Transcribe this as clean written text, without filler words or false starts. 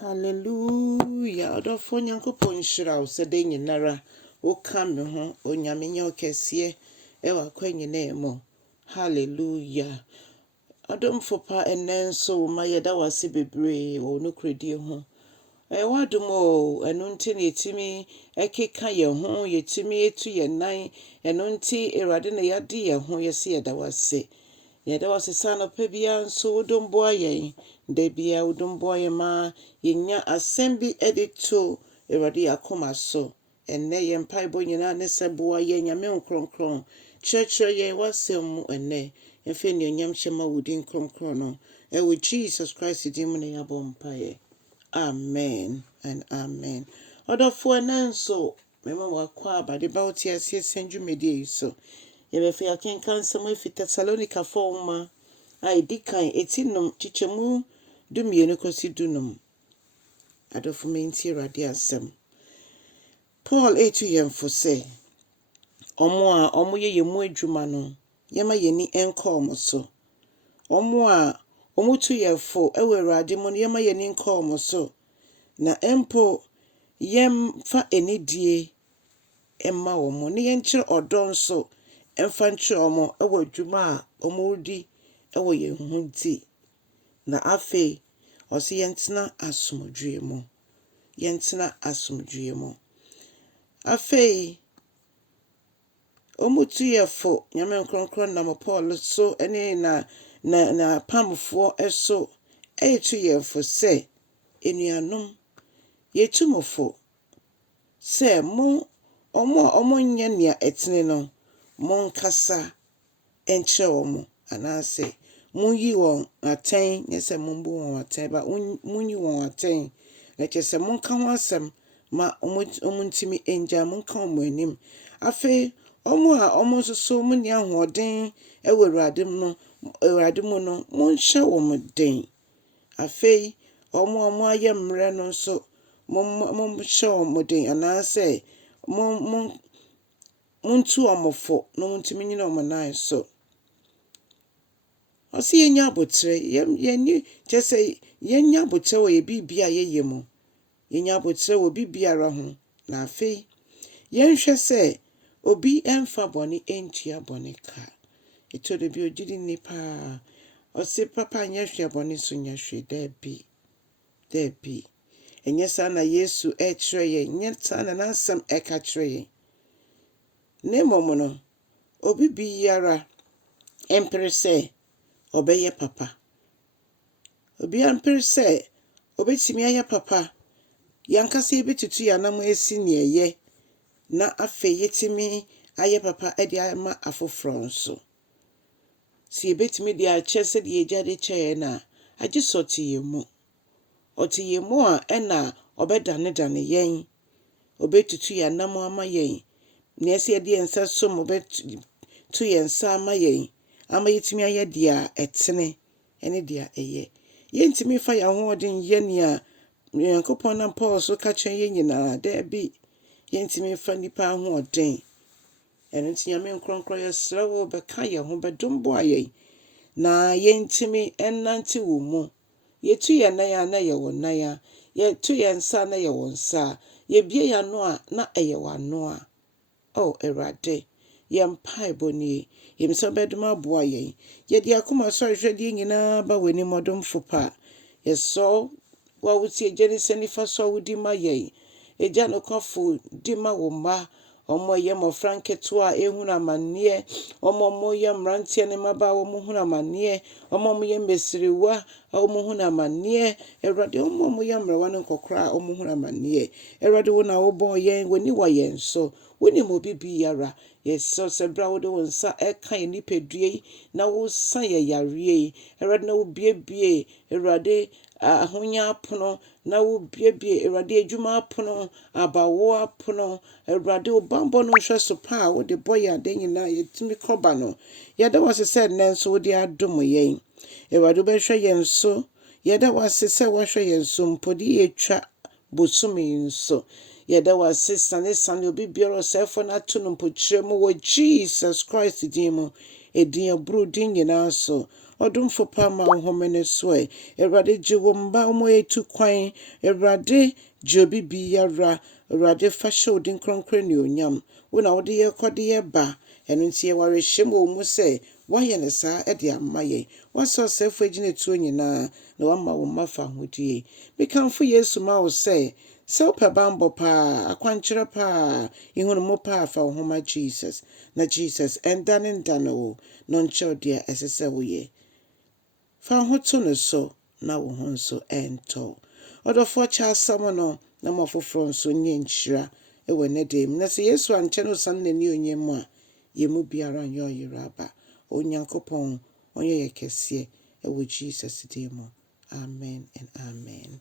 Hallelujah. Odofo nyankopon shira wo sede nyinara. Wo ka me ho onyame nya okese e wa kwanyina mo. Hallelujah. Adomfo pa enenso ma yeda wase bebre wo no kredi ho. Wadum o eno nti na yetimi ekeka ye ho yetimi etu ye nan eno nti erade na yade ye ho yesi yeda wase. Yeda wase sana pebia nso wodombo ayen de bia wodombo ayema yenya assembi edito erade yakoma so enne ye mpaibo nyina ne seboa ye nyame nkronkron church ye wasem enne efe ni onyam hyema wudin nkronkron no ewo Jesus Christ di mu ne yabo mpaye. Amen and amen. Odofo enenso mema wakwa abade bauti asie senju medie so. Yebefe yakenkan samu 1Tesalonikafoɔ ma ai dikan etinum chichemu dumienu kosi dunum. Adofo menti rade asem. Paul etu yemfo se omo ye yemu adwuma no yema yeni enko omo so. Omo tu yefo ewe rade mo yema yeni enko omo so. Na empo yem fa enidie emma omo ne yenkyere odon so emfa nkyere omo ewo adwuma a omo di ewo yenhunti. Na afe osi yentena asomdwe mu. Yentena asomdwe mu. Afe omutu yefo nyame nkronkron na Paul so ene na pamfo eso etu yefo se enuanom yetumofo se mo omo nya nia etene no mo nkasa enche omo anase munyi won aten nyese mumbu won aten ba munyi won aten na chese monka ho asem ma omuntimi enja monka omo anim afi omo so muni ahoden ewurade mu no monhye omo den afi omo ayemre no so monhye omo den anase muntu omofo no muntimi nyina omo nan so. Osi yenya abotre yenni chese yenya abotre wo bibia yeyemu yenya abotre wo bibia ho na afi yenhwe se obi emfa boni entua boni ka etode bi ogidi nipa osi papa nyehwe boni so nyehwe debi enyesa na Yesu ekyereye nyeta na nansem eka kyereye ne momono obi biara empere se obeye papa obi ampere se obetimi aye papa yankase betutu ya na mo esi ne eye na afe yetimi aye papa edi ama afofro nso si betimi dia chese de ejade cheye na agisoti yemu oti yemu a ena obedane yen obetutu ya na mo ama yen ne ese de ensa so mo betu yensa ama yen ama yetimi aye dia etene ene dia eye yentimi fa ya ho odin ye nia yankopon na Paul so ka chen ye nyina da bi yentimi fa nipa ho odin ene tinyame nkronkro ye srewo be ka ye ho be dombo aye na yentimi enante wo mu yetu ye na ya na ye wo na ya yetu ye nsa na ye wo nsa ye bie ya no a na eye wa no a oh erade yempai boni yemso beduma boa yen yedi akoma so hwede nyina ba weni modomfo pa yeso wa wuti ejeni senifa so wudi ma yen eja no kwafo di ma wo ma omo ye mo franketo a ehunu amanne omo ye mrantie ne maba wo mo hunu amanne omo ye mesiriwa omo hunu amanne erade omo ye mrewa no kokora omo hunu amanne erade wo na wo bo yen woni wa yen so woni mo bibi yara yeso sebra wo de wonsa eka ye nipedue na wo san ye yare erade na wo biebie erade ahonya apono na wo biebie erade adwuma apono abawo apono erade obambo no hwe so pa wo de boya de nyina yetimi koba no yeda wase se nenso wo de adom yen erade be hwe yen so yeda wase se wo hwe yen so mpodi etwa bosumi nso yeda wase sane obi bioro sefo na tunu mpokyeremu wo Jesus Christ din mu edin abru din nyina so ɔdomfo pa ma nhome ne so ɛ. Awurade gye wo mba ɔmo etu kwan. Awurade gye obi biara. Awurade fa hyɛ wo din kronkron ne onyam. Wo na wode yɛ kɔ de yɛ ba. Ɛno nti yɛware hyɛm wɔ mu sɛ woayɛ ne saa de ama yɛn. Woasɛ ɔsɛefo agyina tuo nyinaa na wama wo mma fa ahodie. Mekamfo Yesu ma wo sɛ wopɛ bambɔ paa, akwankyerɛ paa, ihunmu paa fa wo ho ma Jesus. Na Jesus ɛndane ndane wo na ɔnkyerɛ wo deɛ ɛsɛ sɛ woyɛ. Fa ho to no so na wo ho nso ɛntɔ. Ɔdɔfoɔ kyɛ asɛm no na ma foforɔ nso nyɛ nhyira ɛwɔ ne dɛm. Na sɛ Yesu ankyɛ no san n'ani onyam mu a, yɛmu biara nyɛ ɔyera aba. Onyankopɔn ɔnyɛ yɛ kɛseɛ ɛwɔ Jesus din mu. Amen and amen.